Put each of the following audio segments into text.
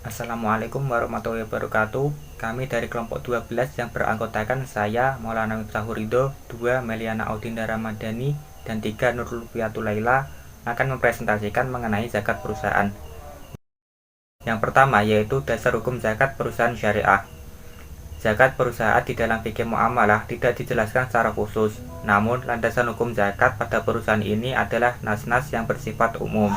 Assalamualaikum warahmatullahi wabarakatuh. Kami dari kelompok 12 yang beranggotakan saya, Maulana Miftahul Ridho, 2 Meliana Audinda Ramadhani, dan 3 Nurul Fiatul Laila akan mempresentasikan mengenai zakat perusahaan. Yang pertama yaitu dasar hukum zakat perusahaan syariah. Zakat perusahaan di dalam fikih muamalah tidak dijelaskan secara khusus, namun landasan hukum zakat pada perusahaan ini adalah nas-nas yang bersifat umum.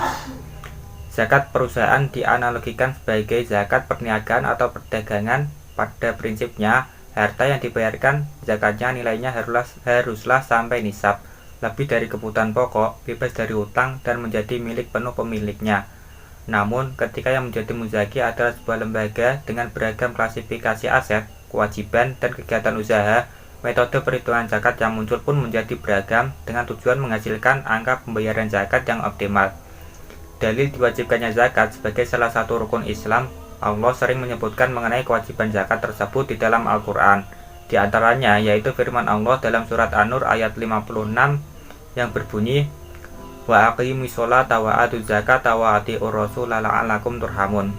Zakat perusahaan dianalogikan sebagai zakat perniagaan atau perdagangan. Pada prinsipnya, harta yang dibayarkan zakatnya nilainya haruslah sampai nisab, lebih dari kebutuhan pokok, bebas dari hutang, dan menjadi milik penuh pemiliknya. Namun, ketika yang menjadi muzaki adalah sebuah lembaga dengan beragam klasifikasi aset, kewajiban, dan kegiatan usaha, metode perhitungan zakat yang muncul pun menjadi beragam dengan tujuan menghasilkan angka pembayaran zakat yang optimal. Dalil diwajibkannya zakat sebagai salah satu rukun Islam, Allah sering menyebutkan mengenai kewajiban zakat tersebut di dalam Al-Quran. Di antaranya yaitu firman Allah dalam surat An-Nur ayat 56 yang berbunyi, Wa aqimis sholata wa atuz zakata wa atiur rasula la'allakum turhamun,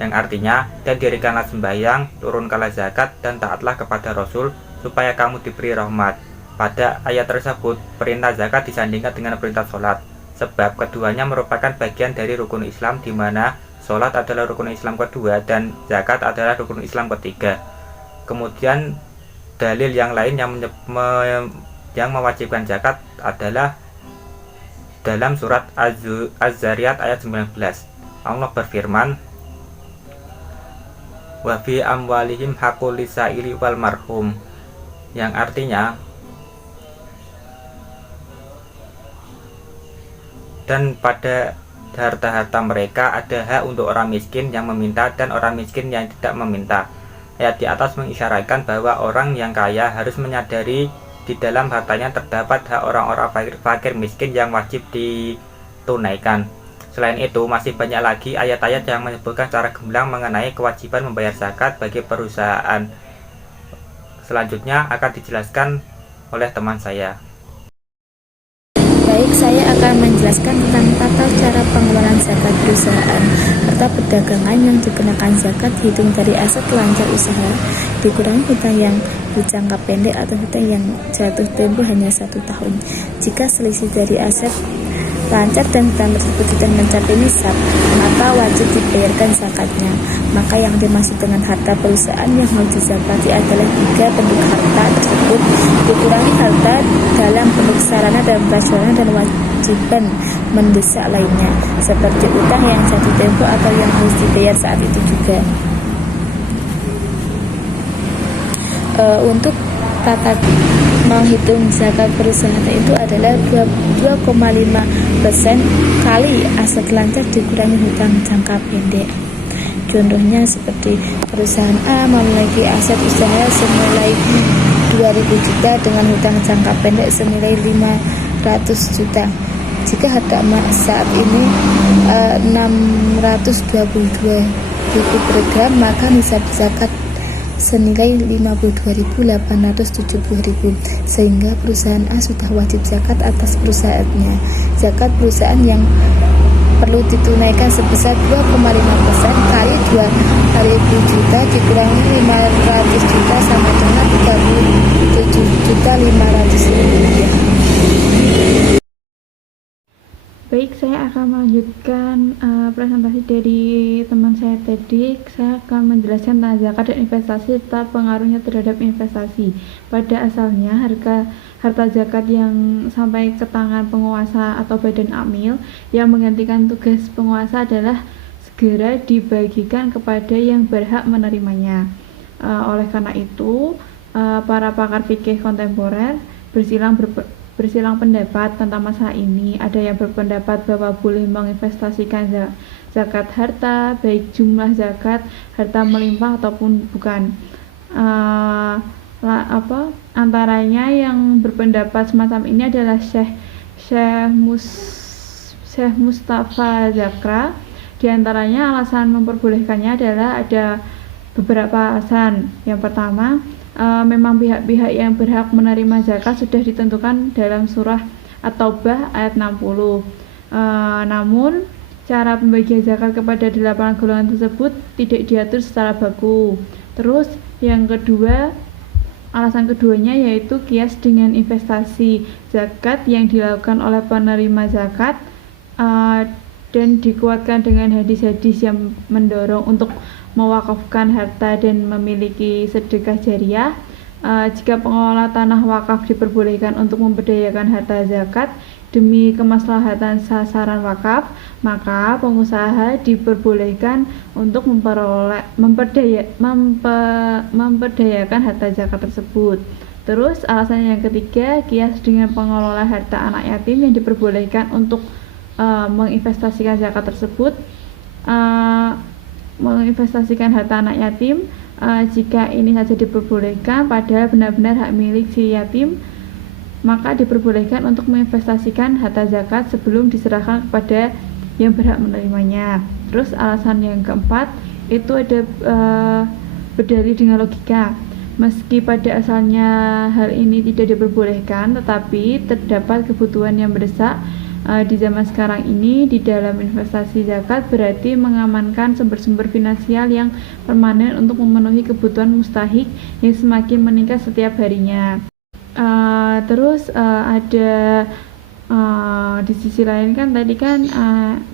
yang artinya, dan dirikanlah sembahyang, turunkanlah zakat, dan taatlah kepada Rasul supaya kamu diberi rahmat. Pada ayat tersebut, perintah zakat disandingkan dengan perintah sholat, sebab keduanya merupakan bagian dari rukun Islam, di mana sholat adalah rukun Islam kedua dan zakat adalah rukun Islam ketiga. Kemudian dalil yang lain yang mewajibkan zakat adalah dalam surat Az-Zariyat ayat 19. Allah berfirman, wa fi amwalihim haqqul lisaili wal marhum, yang artinya, dan pada harta-harta mereka ada hak untuk orang miskin yang meminta dan orang miskin yang tidak meminta. Ayat di atas mengisyaratkan bahwa orang yang kaya harus menyadari di dalam hartanya terdapat hak orang-orang fakir miskin yang wajib ditunaikan. Selain itu, masih banyak lagi ayat-ayat yang menyebutkan secara gamblang mengenai kewajiban membayar zakat bagi perusahaan. Selanjutnya akan dijelaskan oleh teman saya. Baik, saya akan menjelaskan tentang tata cara pengeluaran zakat perusahaan. Harta perdagangan yang dikenakan zakat dihitung dari aset lancar usaha, dikurangi hutang yang berjangka pendek atau hutang yang jatuh tempo hanya 1 tahun. Jika selisih dari aset lancar dan hutang tersebut tidak mencapai nisab, maka wajib dibayarkan zakatnya. Maka yang dimaksud dengan harta perusahaan yang harus dizakati adalah 3 bentuk harta tersebut, dikurangi harta dalam bentuk sarana dan prasarana dan wajiban mendesak lainnya, seperti utang yang jatuh tempo atau yang harus dibayar saat itu juga. Untuk tata menghitung zakat perusahaan itu adalah 2,5% kali aset lancar dikurangi hutang jangka pendek. Contohnya seperti perusahaan A memiliki aset usaha senilai 2.000 juta dengan hutang jangka pendek senilai 500 juta. Jika harga emas saat ini 622.000 per gram, maka nisab zakat senilai 52.870.000, sehingga perusahaan A sudah wajib zakat atas perusahaannya. Zakat perusahaan yang perlu ditunaikan sebesar 2,5% kali 2.000 juta dikurangi 500 juta sama dengan 37.500.000. Baik, saya akan melanjutkan presentasi dari teman saya tadi. Saya akan menjelaskan tentang zakat dan investasi serta pengaruhnya terhadap investasi. Pada asalnya, harta zakat yang sampai ke tangan penguasa atau badan amil yang menggantikan tugas penguasa adalah segera dibagikan kepada yang berhak menerimanya. Oleh karena itu, para pakar fikih kontemporer bersilang pendapat tentang masalah ini. Ada yang berpendapat bahwa boleh menginvestasikan zakat harta, baik jumlah zakat harta melimpah ataupun bukan. Antaranya yang berpendapat semacam ini adalah Syekh Mustafa Zakra. Di antaranya alasan memperbolehkannya adalah ada beberapa alasan. Yang pertama, memang pihak-pihak yang berhak menerima zakat sudah ditentukan dalam surah At-Taubah ayat 60. Namun cara pembagian zakat kepada 8 golongan tersebut tidak diatur secara baku. Terus yang kedua, alasan keduanya yaitu kias dengan investasi zakat yang dilakukan oleh penerima zakat dan dikuatkan dengan hadis-hadis yang mendorong untuk mewakafkan harta dan memiliki sedekah jariah. Jika pengelola tanah wakaf diperbolehkan untuk memberdayakan harta zakat demi kemaslahatan sasaran wakaf, maka pengusaha diperbolehkan untuk memperdayakan harta zakat tersebut. Terus alasan yang ketiga, kias dengan pengelola harta anak yatim yang diperbolehkan untuk menginvestasikan zakat tersebut, menginvestasikan harta anak yatim. Jika ini saja diperbolehkan padahal benar-benar hak milik si yatim, maka diperbolehkan untuk menginvestasikan harta zakat sebelum diserahkan kepada yang berhak menerimanya. Terus alasan yang keempat itu ada berdalih dengan logika. Meski pada asalnya hal ini tidak diperbolehkan, tetapi terdapat kebutuhan yang mendesak di zaman sekarang ini di dalam investasi zakat berarti mengamankan sumber-sumber finansial yang permanen untuk memenuhi kebutuhan mustahik yang semakin meningkat setiap harinya. Terus ada di sisi lain kan tadi kan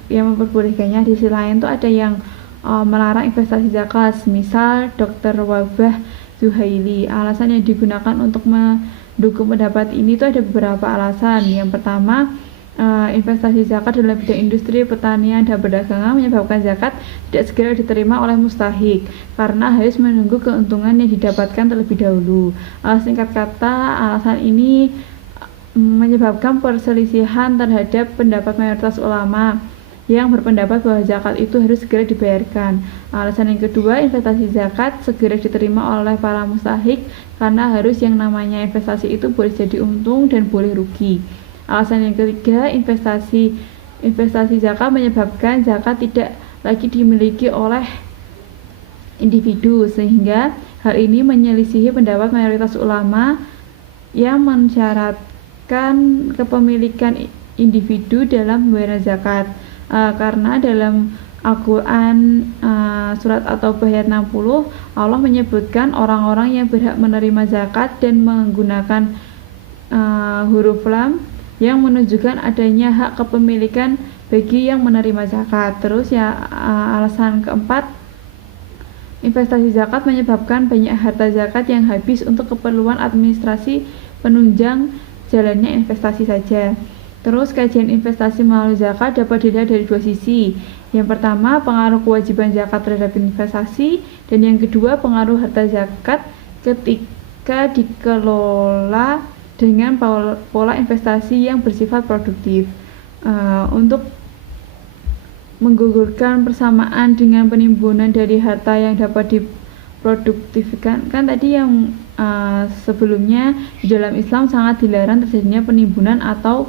yang memperbolehkannya, di sisi lain tuh ada yang melarang investasi zakat, misal Dr. Wabah Zuhaili. Alasan yang digunakan untuk mendukung pendapat ini tuh ada beberapa alasan. Yang pertama, investasi zakat dalam bidang industri, pertanian, dan perdagangan menyebabkan zakat tidak segera diterima oleh mustahik karena harus menunggu keuntungan yang didapatkan terlebih dahulu. Singkat kata, alasan ini menyebabkan perselisihan terhadap pendapat mayoritas ulama yang berpendapat bahwa zakat itu harus segera dibayarkan. Alasan yang kedua, investasi zakat segera diterima oleh para mustahik karena harus yang namanya investasi itu boleh jadi untung dan boleh rugi. Alasan yang ketiga, investasi zakat menyebabkan zakat tidak lagi dimiliki oleh individu, sehingga hal ini menyelisihi pendapat mayoritas ulama yang mensyaratkan kepemilikan individu dalam pembayaran zakat. Karena dalam Al-Quran surat At-Taubah ayat 60, Allah menyebutkan orang-orang yang berhak menerima zakat dan menggunakan huruf lam yang menunjukkan adanya hak kepemilikan bagi yang menerima zakat. Terus ya, alasan keempat, investasi zakat menyebabkan banyak harta zakat yang habis untuk keperluan administrasi penunjang jalannya investasi saja. Terus kajian investasi melalui zakat dapat dilihat dari dua sisi. Yang pertama, pengaruh kewajiban zakat terhadap investasi, dan yang kedua, pengaruh harta zakat ketika dikelola dengan pola investasi yang bersifat produktif. Untuk menggugurkan persamaan dengan penimbunan dari harta yang dapat diproduktifkan, kan tadi yang sebelumnya di dalam Islam sangat dilarang terjadinya penimbunan atau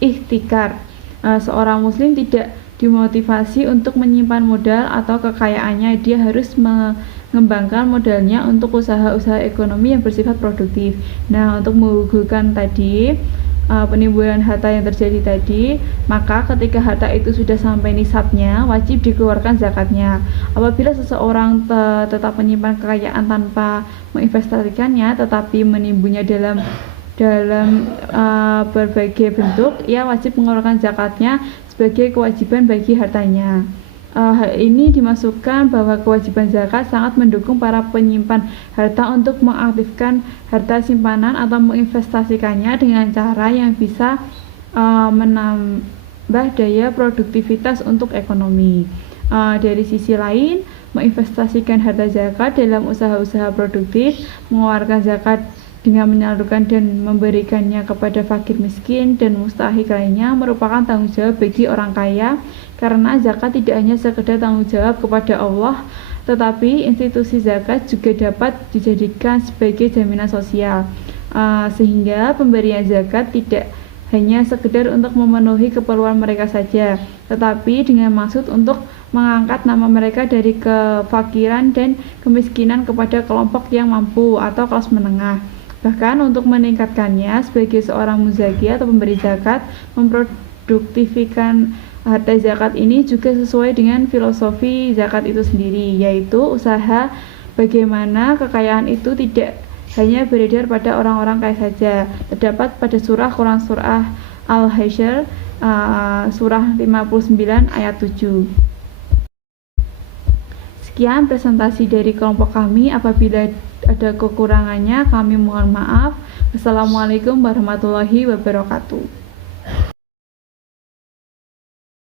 ihtikar. Seorang muslim tidak dimotivasi untuk menyimpan modal atau kekayaannya, dia harus mengembangkan modalnya untuk usaha-usaha ekonomi yang bersifat produktif. Nah, untuk menggugurkan tadi penimbunan harta yang terjadi tadi, maka ketika harta itu sudah sampai nisabnya, wajib dikeluarkan zakatnya. Apabila seseorang tetap menyimpan kekayaan tanpa menginvestasikannya, tetapi menimbunnya dalam berbagai bentuk, ia wajib mengeluarkan zakatnya sebagai kewajiban bagi hartanya. Hal ini dimasukkan bahwa kewajiban zakat sangat mendukung para penyimpan harta untuk mengaktifkan harta simpanan atau menginvestasikannya dengan cara yang bisa menambah daya produktivitas untuk ekonomi. Dari sisi lain, menginvestasikan harta zakat dalam usaha-usaha produktif, mengeluarkan zakat dengan menyalurkan dan memberikannya kepada fakir miskin dan mustahik lainnya merupakan tanggung jawab bagi orang kaya, karena zakat tidak hanya sekedar tanggung jawab kepada Allah, tetapi institusi zakat juga dapat dijadikan sebagai jaminan sosial, sehingga pemberian zakat tidak hanya sekedar untuk memenuhi keperluan mereka saja, tetapi dengan maksud untuk mengangkat nama mereka dari kefakiran dan kemiskinan kepada kelompok yang mampu atau kelas menengah. Bahkan untuk meningkatkannya, sebagai seorang muzaki atau pemberi zakat, memproduktifkan harta zakat ini juga sesuai dengan filosofi zakat itu sendiri, yaitu usaha bagaimana kekayaan itu tidak hanya beredar pada orang-orang kaya saja. Terdapat pada Quran surah Al-Hasyr surah 59 ayat 7. Sekian presentasi dari kelompok kami. Apabila ada kekurangannya kami mohon maaf. Wassalamualaikum warahmatullahi wabarakatuh.